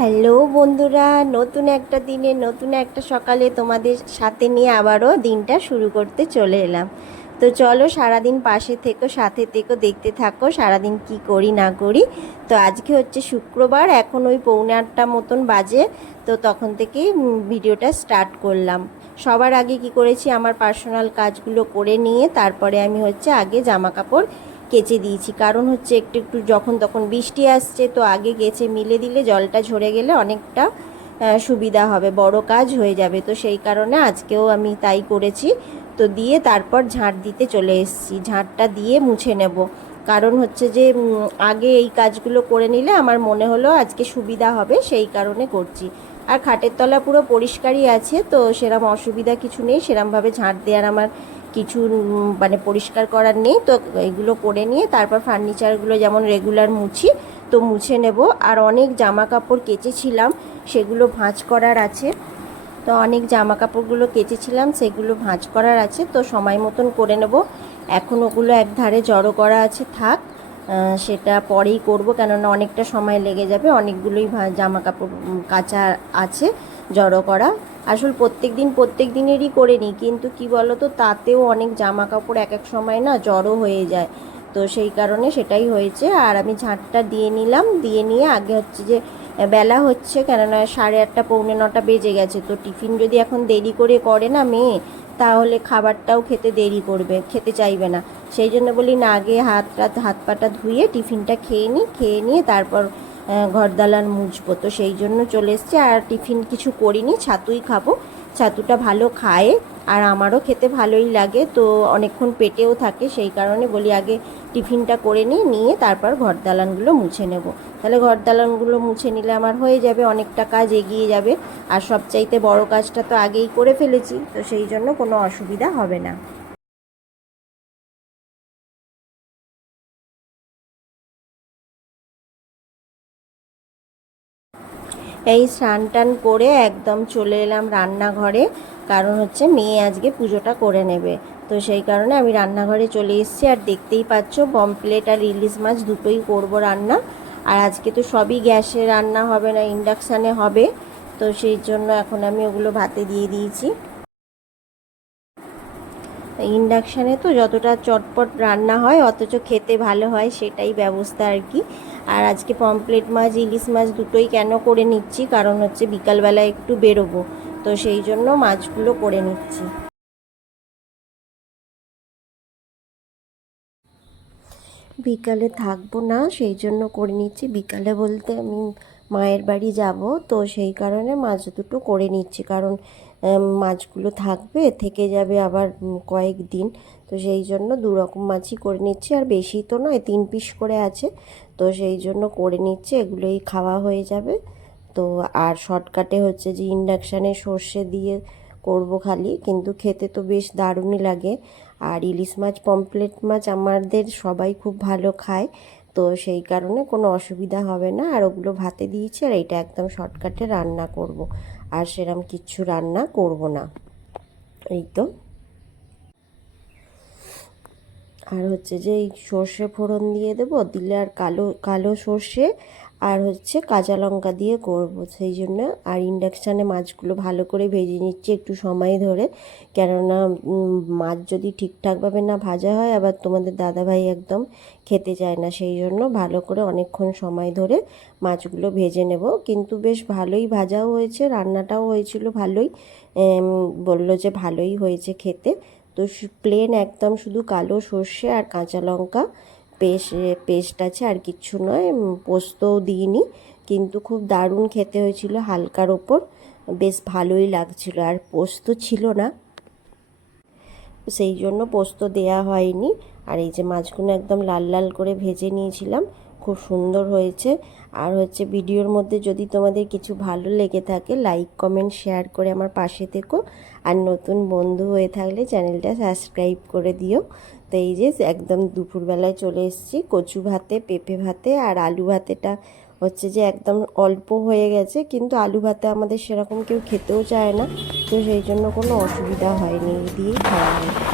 Hello বন্ধুরা, নতুন একটা দিনে নতুন একটা সকালে তোমাদের সাথে নিয়ে আবারও দিনটা শুরু করতে চলে এলাম। তো চলো, সারাদিন পাশে থেকো, সাথে থেকো, দেখতে থাকো সারাদিন কি করি না করি। তো আজকে হচ্ছে শুক্রবার, এখন ওই 7:45 মতন বাজে। তো তখন থেকেই ভিডিওটা স্টার্ট করলাম। সবার আগে কি করেছি, আমার পার্সোনাল কাজগুলো করে নিয়ে তারপরে আমি হচ্ছে আগে জামা কাপড় কেচে দিয়েছি। কারণ হচ্ছে একটু একটু যখন তখন বৃষ্টি আসছে, তো আগে কেচে মিলে দিলে জলটা ঝরে গেলে অনেকটা সুবিধা হবে, বড় কাজ হয়ে যাবে। তো সেই কারণে আজকেও আমি তাই করেছি। তো দিয়ে তারপর ঝাঁট দিতে চলে এসেছি, ঝাঁটটা দিয়ে মুছে নেব। কারণ হচ্ছে যে আগে এই কাজগুলো করে নিলে আমার মনে হলো আজকে সুবিধা হবে, সেই কারণে করছি। আর খাটের তলা পুরো পরিষ্কারই আছে, তো সেরকম অসুবিধা কিছু নেই, সেরকমভাবে ঝাঁট দেওয়ার আমার কিছু মানে পরিষ্কার করার নেই। তো এগুলো করে নিয়ে তারপর ফার্নিচারগুলো যেমন রেগুলার মুছি, তো মুছে নেব। আর অনেক জামা কাপড় কেচেছিলাম, সেগুলো ভাঁজ করার আছে। তো অনেক জামা কাপড়গুলো কেচেছিলাম, সেগুলো ভাঁজ করার আছে, তো সময় মতন করে নেব। এখন ওগুলো এক ধারে জড়ো করা আছে, থাক, সেটা পরেই করব, কেননা অনেকটা সময় লেগে যাবে। অনেকগুলোই জামা কাপড় কাচা আছে, জড়ো করা। আসল প্রত্যেক দিনেরই করে নিই, কিন্তু কি বলো তো, তাতেও অনেক জামা কাপড় এক এক সময় না জড়ো হয়ে যায়। তো সেই কারণে সেটাই হয়েছে। আর আমি ঝাঁটটা দিয়ে নিলাম, দিয়ে নিয়ে আগে হচ্ছে যে বেলা হচ্ছে, কেননা 8:30 8:45 বেজে গেছে। তো টিফিন যদি এখন দেরি করে করে না মেয়ে, তাহলে খাবারটাও খেতে দেরি করবে, খেতে চাইবে না। সেই জন্য বলি না, আগে হাত পাটা ধুয়ে টিফিনটা খেয়ে নিই, খেয়ে নিয়ে তারপর ঘর দালান মুছবো। তো সেই জন্য চলে এসছে। আর টিফিন কিছু করিনি, ছাতুই খাবো। ছাতুটা ভালো খায়, আর আমারও খেতে ভালোই লাগে, তো অনেকক্ষণ পেটেও থাকে। সেই কারণে বলি আগে টিফিনটা করে নিই, নিয়ে তারপর ঘর দালানগুলো মুছে নেব। তাহলে ঘর দালানগুলো মুছে নিলে আমার হয়ে যাবে, অনেকটা কাজ এগিয়ে যাবে। আর সবচাইতে বড় কাজটা তো আগেই করে ফেলেছি, তো সেই জন্য কোনো অসুবিধা হবে না। এই স্নান টান করে একদম চলে এলাম রান্নাঘরে। কারণ হচ্ছে মেয়ে আজকে পুজোটা করে নেবে। তো সেই কারণে আমি রান্নাঘরে চলে এসেছি। আর দেখতেই পাচ্ছ, পমফ্লেট আর ইলিশ মাছ দুটোই করব রান্না। আর আজকে তো সবই গ্যাসে রান্না হবে না, ইন্ডাকশানে হবে। তো সেই জন্য এখন আমি ওগুলো ভাতে দিয়ে দিয়েছি। ইন্ডাকশানে তো যতটা চটপট রান্না হয়, অথচ খেতে ভালো হয়, সেটাই ব্যবস্থা আর কি। আর আজকে পমফ্লেট মাছ ইলিশ মাছ দুটোই কেন করে নিচ্ছি, কারণ হচ্ছে বিকালবেলা একটু বেরোবো, তো সেই জন্য মাছগুলো করে নিচ্ছি। বিকালে থাকবো না, সেই জন্য করে নিচ্ছি। বিকালে বলতে আমি মায়ের বাড়ি যাব, তো সেই কারণে মাছ দুটো করে নিচ্ছি। কারণ মাছগুলো থাকবে, থেকে যাবে আবার কয়েক দিন। তো সেই জন্য দু রকম মাছই করে নিচ্ছি। আর বেশি তো নয়, 3 পিস করে আছে, তো সেই জন্য করে নিচ্ছি, এগুলোই খাওয়া হয়ে যাবে। তো আর শর্টকাটে হচ্ছে যে ইন্ডাকশানে সর্ষে দিয়ে করব খালি, কিন্তু খেতে তো বেশ দারুণই লাগে। আর ইলিশ মাছ পমফ্লেট মাছ আমাদের সবাই খুব ভালো খায়, তো সেই কারণে কোনো অসুবিধা হবে না। আর ওগুলো ভাতে দিয়েছি, আর এইটা একদম শর্টকাটে রান্না করব। আর সেরম কিচ্ছু রান্না করব না, এই তো। আর হচ্ছে যে এই সর্ষে ফোড়ন দিয়ে দেবো, দিলে আর কালো কালো সর্ষে আর হচ্ছে কাঁচা লঙ্কা দিয়ে করব, সেই জন্য। আর ইন্ডাকশানে মাছগুলো ভালো করে ভেজে নিচ্ছি একটু সময় ধরে, কেননা মাছ যদি ঠিকঠাকভাবে না ভাজা হয়, আবার তোমাদের দাদাভাই একদম খেতে চায় না। সেই জন্য ভালো করে অনেকক্ষণ সময় ধরে মাছগুলো ভেজে নেব। কিন্তু বেশ ভালোই ভাজাও হয়েছে, রান্নাটাও হয়েছিল ভালোই। বললো যে ভালোই হয়েছে খেতে। তো প্লেন একদম শুধু কালো সর্ষে আর কাঁচা লঙ্কা পেস্ট আছে, আর কিচ্ছু নয়। পোস্তও দিইনি, কিন্তু খুব দারুণ খেতে হয়েছিল, হালকার ওপর বেশ ভালোই লাগছিল। আর পোস্ত ছিল না, সেই জন্য পোস্ত দেয়া হয়নি। আর এই যে মাছগুলো একদম লাল লাল করে ভেজে নিয়েছিলাম, খুব সুন্দর হয়েছে। আর হচ্ছে ভিডিওর মধ্যে যদি তোমাদের কিছু ভালো লেগে থাকে, লাইক কমেন্ট শেয়ার করে আমার পাশে থেকো। আর নতুন বন্ধু হয়ে থাকলে চ্যানেলটা সাবস্ক্রাইব করে দিও। তো এই যে একদম দুপুরবেলায় চলে এসেছি, কচু ভাতে, পেঁপে ভাতে আর আলু ভাতেটা হচ্ছে যে একদম অল্প হয়ে গেছে, কিন্তু আলু ভাতে আমাদের সেরকম কেউ খেতেও চায় না, তো সেই জন্য কোনো অসুবিধা হয়নি, এই দিয়েই খাওয়া হয়েছে।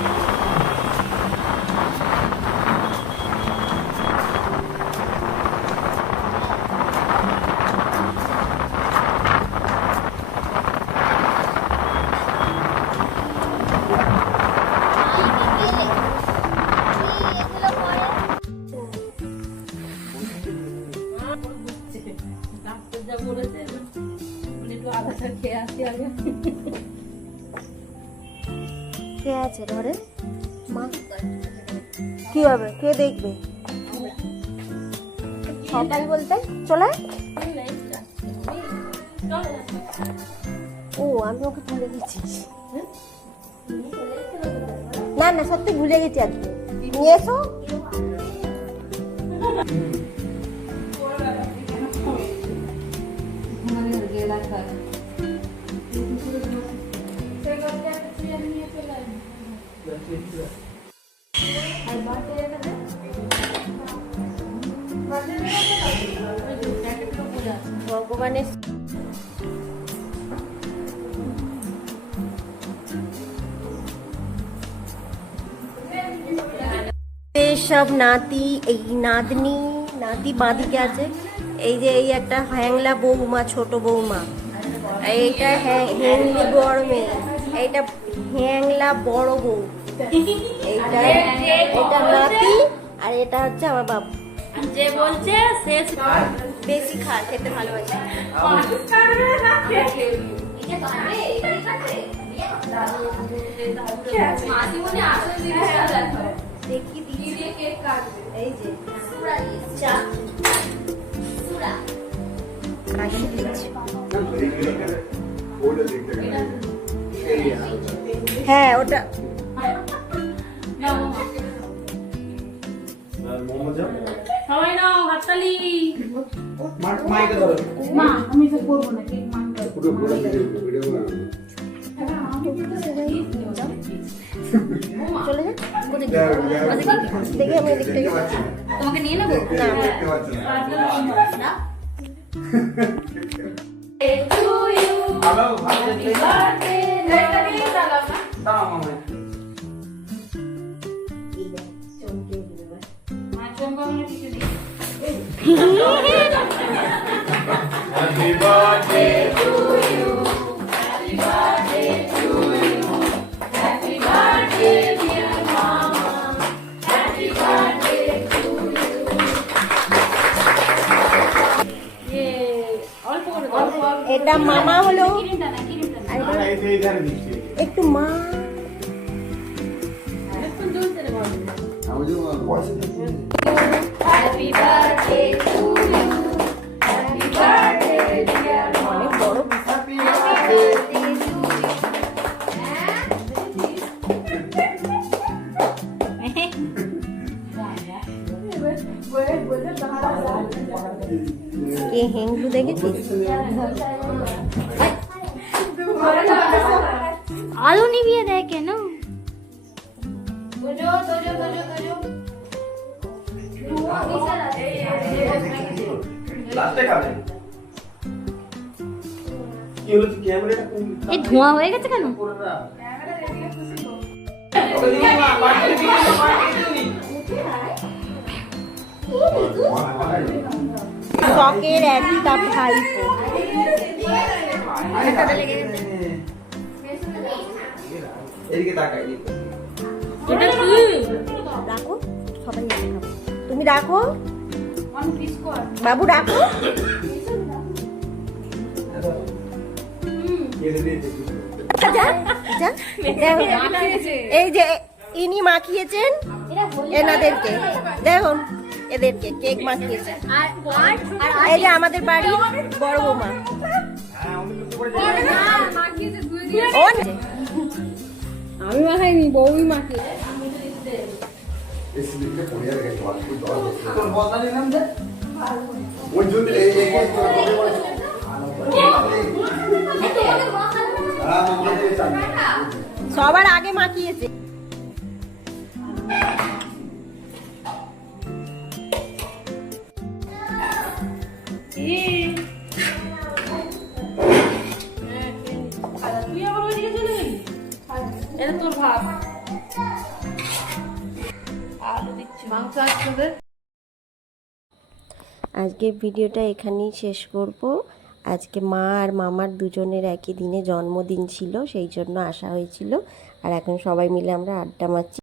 কে আছে ঘরে? মা কি হবে, কে দেখবে? সকাল বলতে চলে ও, আমি ওকে ভুলে গেছি। না না, সত্যি ভুলে গেছি, আজকে নিয়ে এসো। ভগবানের সব নাতি, এই নাতনি নাতি বাঁদিকে আছে। এই যে এই একটা হ্যাংলা বৌমা, ছোট বৌমা, এইটা হ্যাংলি বড় মেয়ে, এইটা হ্যাংলা বড় বউ, এইটা এটা নাতি, আর এটা হচ্ছে আমার বাবু। যে বলছে সে বেশি খেতে ভালোবাসে। দেখি এই যে হ্যাঁ ওটা সবাই নাও হাততালি। মা আমি তো করবো না, কেক মা চলে যা, দেখি আমি এদিক থেকে তোমাকে নিয়ে নেবো না। Happy birthday to you. Happy birthday to you. Happy birthday dear mama. Happy birthday to you. এটা মামা হলো, এইখানে দিচ্ছি। একটু মা Happy birthday to you. Happy birthday dear mama. অনেক বড়। Happy birthday to you. কে হেংলু দেখেছিস? আলো নিভিয়ে দেয় কেন? এই ধোঁয়া হয়ে গেছে কেন? শখের একটা ভাইপো। এটা কি? রাখো, সবাই মিলে খাবো। তুমি রাখো বাবু, রাখো। যা, যা। এই যে ইনি মাখিয়েছেন এনাদেরকে, দেখুন এদেরকে কেক মাখিয়েছেন। এই যে আমাদের বাড়ির বড় বৌমা, আমি মাখাইনি, বউই মাখিয়ে। সবার আগে মাখিয়েছে। এটা তোর ভাত। আলু দিচ্ছি, মাংস আসবে। আজকের ভিডিওটা এখানেই শেষ করব। আজকে মা আর মামার দুজনের একই দিনে জন্মদিন ছিল, সেই জন্য আসা হয়েছিল। আর এখন সবাই মিলে আমরা আড্ডা মারছি।